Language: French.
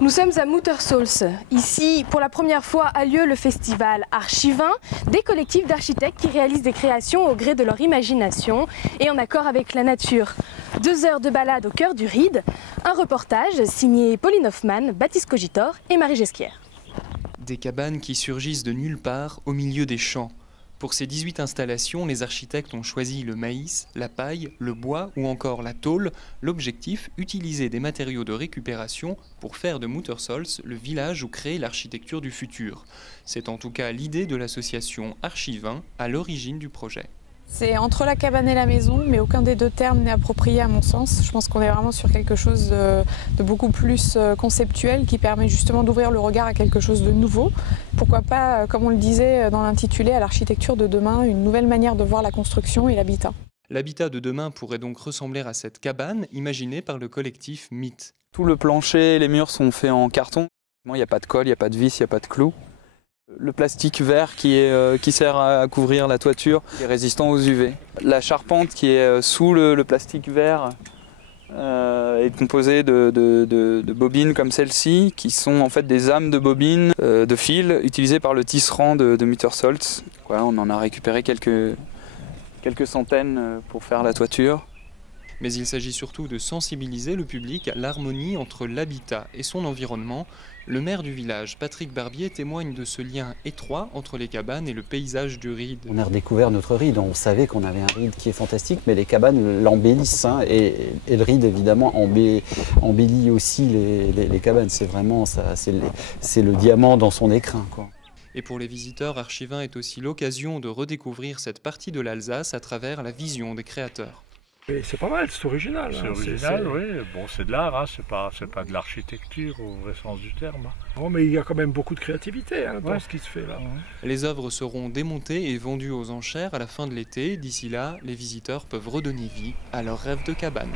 Nous sommes à Muttersholz. Ici, pour la première fois, a lieu le festival Archivin, des collectifs d'architectes qui réalisent des créations au gré de leur imagination et en accord avec la nature. 2 heures de balade au cœur du Ried, un reportage signé Pauline Hoffmann, Baptiste Cogitor et Marie Gesquière. Des cabanes qui surgissent de nulle part au milieu des champs. Pour ces 18 installations, les architectes ont choisi le maïs, la paille, le bois ou encore la tôle. L'objectif, utiliser des matériaux de récupération pour faire de Muttersholz le village où créer l'architecture du futur. C'est en tout cas l'idée de l'association Archivin à l'origine du projet. C'est entre la cabane et la maison, mais aucun des 2 termes n'est approprié à mon sens. Je pense qu'on est vraiment sur quelque chose de beaucoup plus conceptuel qui permet justement d'ouvrir le regard à quelque chose de nouveau. Pourquoi pas, comme on le disait dans l'intitulé, à l'architecture de demain, une nouvelle manière de voir la construction et l'habitat. L'habitat de demain pourrait donc ressembler à cette cabane imaginée par le collectif MIT. Tout le plancher, les murs sont faits en carton. Il n'y a pas de colle, il n'y a pas de vis, il n'y a pas de clous. Le plastique vert qui sert à couvrir la toiture est résistant aux UV. La charpente qui est sous le plastique vert est composée de bobines comme celle-ci, qui sont en fait des âmes de bobines de fil utilisées par le tisserand de Muttersholz. Voilà, on en a récupéré quelques centaines pour faire la toiture. Mais il s'agit surtout de sensibiliser le public à l'harmonie entre l'habitat et son environnement. Le maire du village, Patrick Barbier, témoigne de ce lien étroit entre les cabanes et le paysage du Ried. On a redécouvert notre Ried, on savait qu'on avait un Ried qui est fantastique, mais les cabanes l'embellissent, hein, et le Ried évidemment embellit aussi les cabanes. C'est vraiment ça, c'est le diamant dans son écrin, quoi. Et pour les visiteurs, Archivin est aussi l'occasion de redécouvrir cette partie de l'Alsace à travers la vision des créateurs. C'est pas mal, c'est original. C'est original, oui. Bon, c'est de l'art, hein. C'est pas de l'architecture au vrai sens du terme. Bon, mais il y a quand même beaucoup de créativité dans ce qui se fait là. Les œuvres seront démontées et vendues aux enchères à la fin de l'été. D'ici là, les visiteurs peuvent redonner vie à leur rêve de cabane.